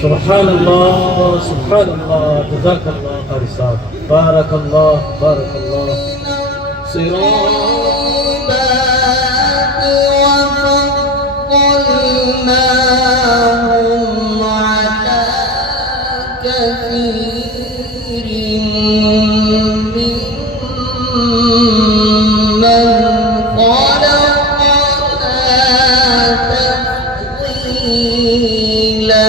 سبحان الله سبحان الله جزاك الله خير الثواب بارك الله بارك الله وفضلناهم على كثير ممن خلقنا تفضيلا.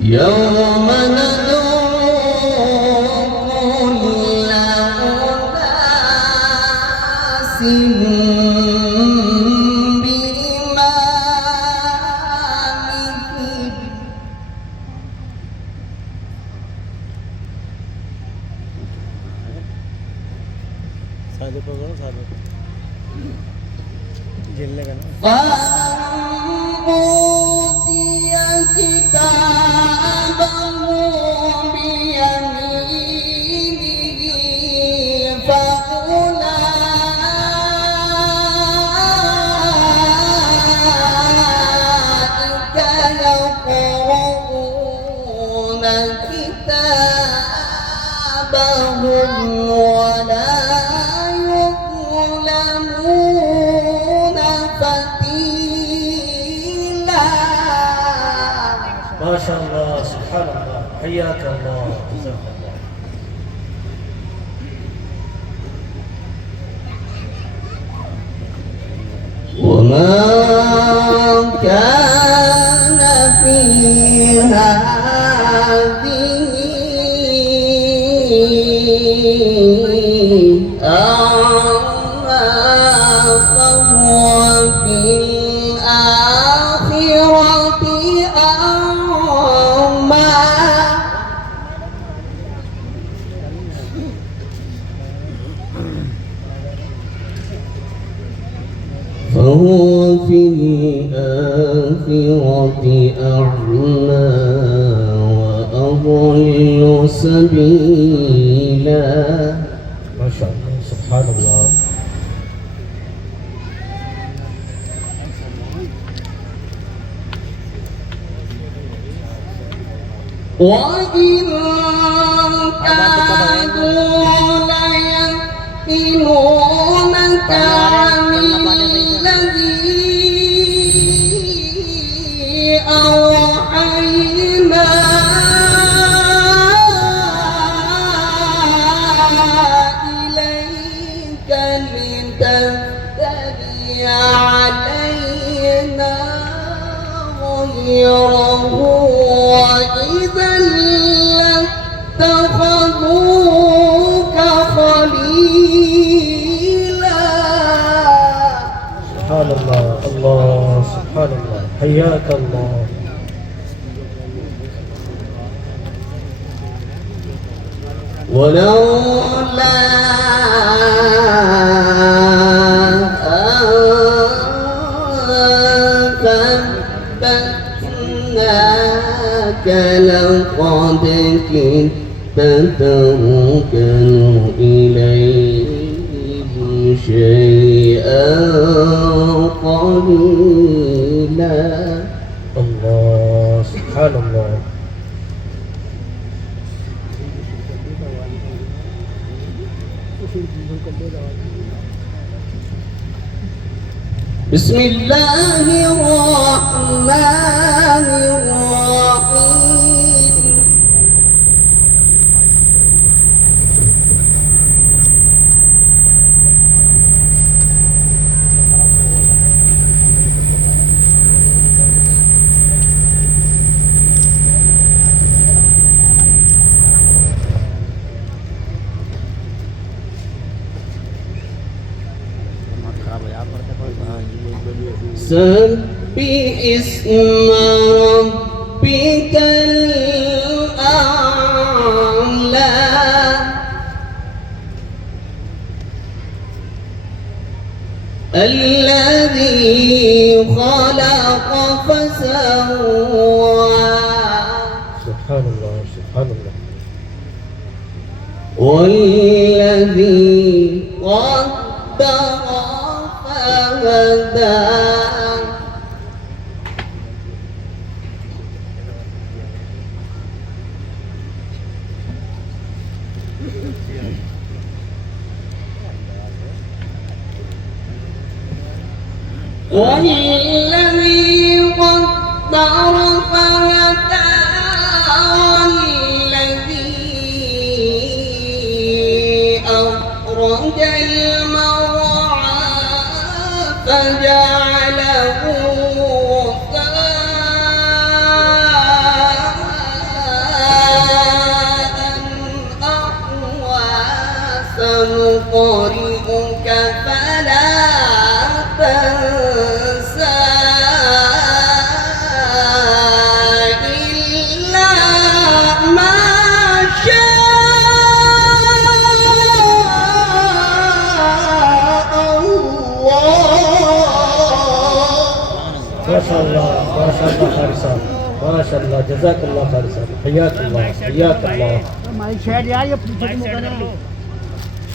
يوم ندعو كل أناس بإمامهم فأوتي كتابه بيمينه فأولئك يقرؤون كتابهم ولا يظلمون فتيلا. ما شاء الله سبحان الله حياك الله جزاك الله. وما كان في هذه أعمى فهو في الآخرة أعمى. فهو في الآخرة أعمى وأضل سبيلا. ما شاء الله سبحان الله. وإن كانوا ليفتنونك عن الذي أوحينا إليك لتفتري علينا غيره وإذا لاتخذوك خليلا. سبحان الله الله سبحان الله حياك الله. ولولا ثبتناك لقد كدت تركن إليهم شيئا قليلا. الله سبحان الله. بسم الله الرحمن الرحيم سبح اسم ربك الأعلى الذي خلق فسوى سبحان الله سبحان الله. والذي قدر فهدى والذي قدر فهدى والذي أخرج المرعى فجعله غثاء أحوى سنقرئك فلا تنسى إلا ما شاء الله. ما شاء الله ما شاء الله خالصا ما شاء الله جزاك الله خالصا حياك الله حياك الله. Mic side यार ये पीछे को कर लो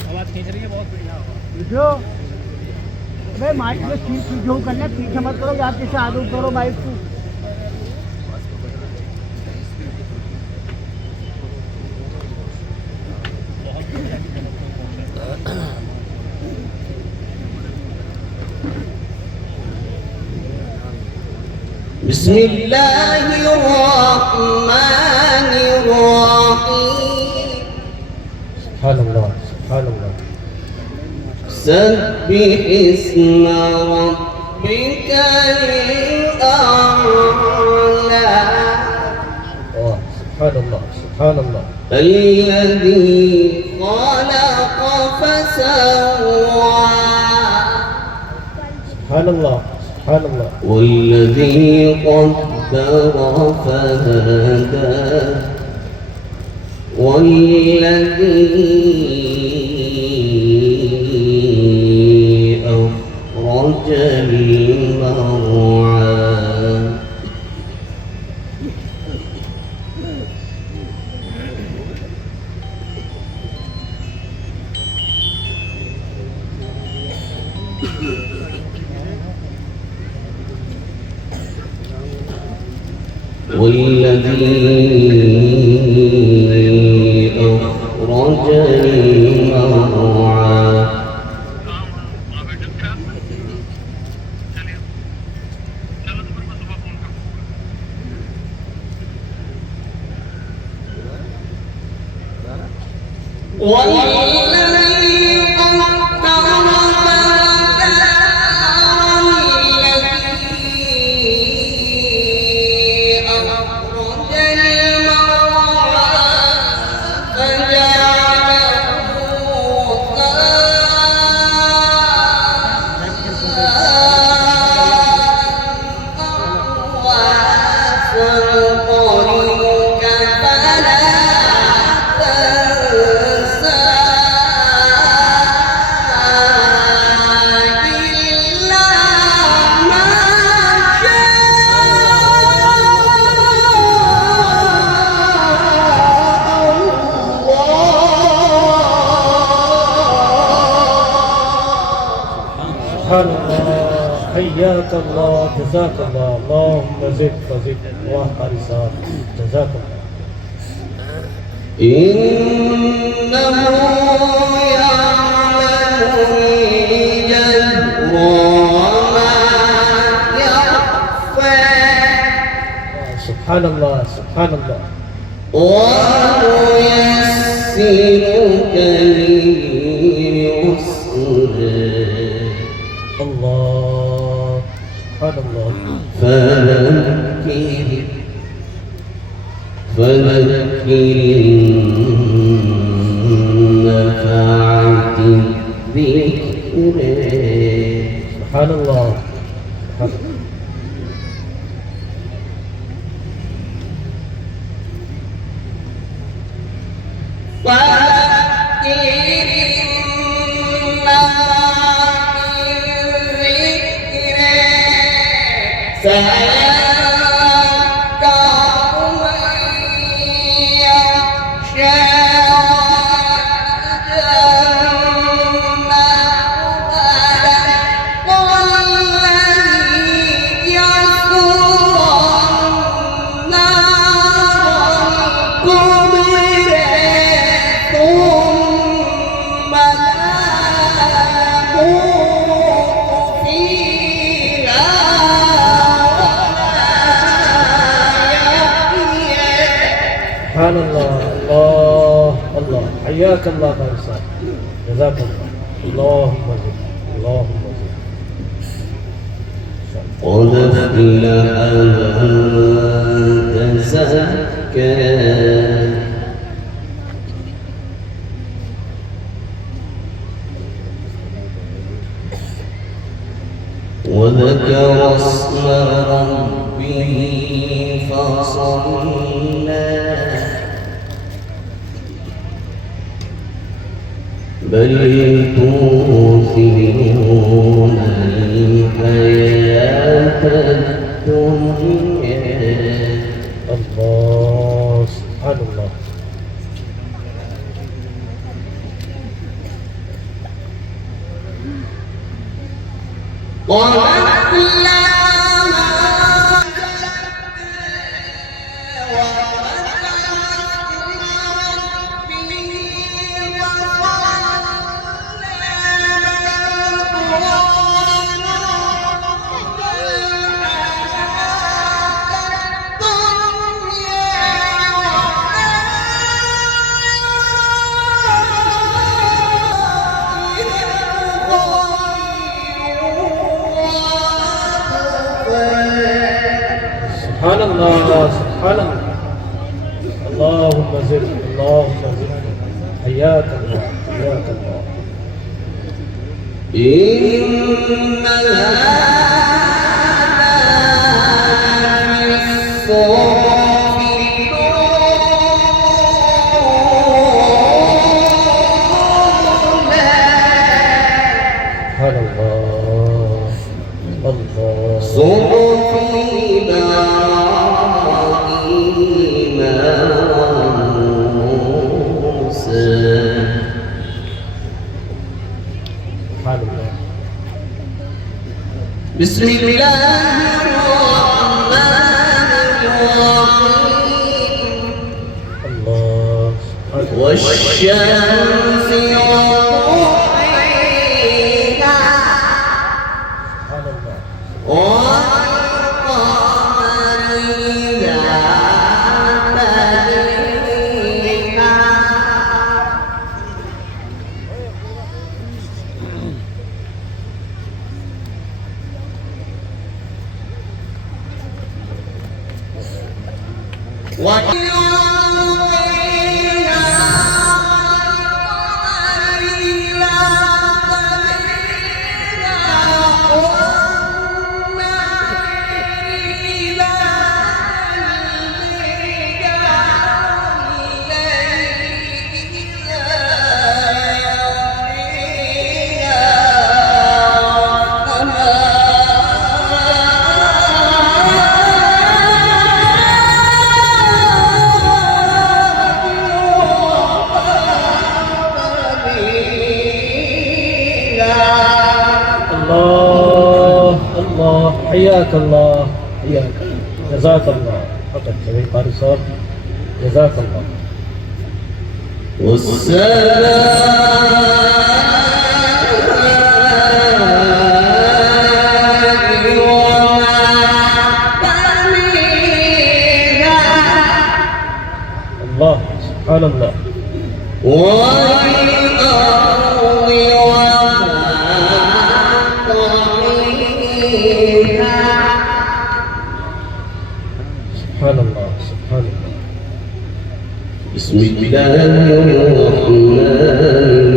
आवाज खींच रही है बहुत बढ़िया वीडियो भाई माइक में खींच जो करना पीछे मत करो आप जैसे आगे करो माइक को بسم الله الرحمن الرحيم سبحان الله سبحان الله. سبح اسم ربك الأعلى سبحان الله سبحان الله. الذي خلق فسوى سبحان الله سبحان الله. والذي قدر فهدى والذي أخرج المرعى والذي أخرج المرعى والذي قدر فهدى والذي أخرج المرعى فجعله غثاء سنقرئك فلا تنسى إلا ما سبحان الله حياك الله جزاك الله اللهم زد فزد وحرصا جزاك الله. إنه يعلم الجهر وما سبحان الله سبحان الله. ونيسرك لليسر الله سبحان الله. فذكر نفعت الذكر. سبحان الله سبحان الله. سبحان الله. الله الله. حياك الله فارسا. جزاك الله. اللهم زد اللهم زد. قد أفلح من تزكى وذكر اسم ربه فصلى بل تؤثرون الحياة الدنيا. الله سبحان الله. سبحان الله سبحان الله. اللهم زد اللهم زد. حياك الله حياك الله. إن هذا سبحان الله. الله صحف إبراهيم وموسى. سبحان الله. بسم الله الرحمن الرحيم. الله سبحان الله. والشمس وضحيها سبحان الله. والقمر إذا تلاها الله الله. حياك الله حياك. جزاك الله. فقط جميل قارئ صوت. جزاك الله. والسماء وما بنيها سبحان الله. والأرض وما طحيها. سبحان الله سبحان الله. بسم الله الرحمن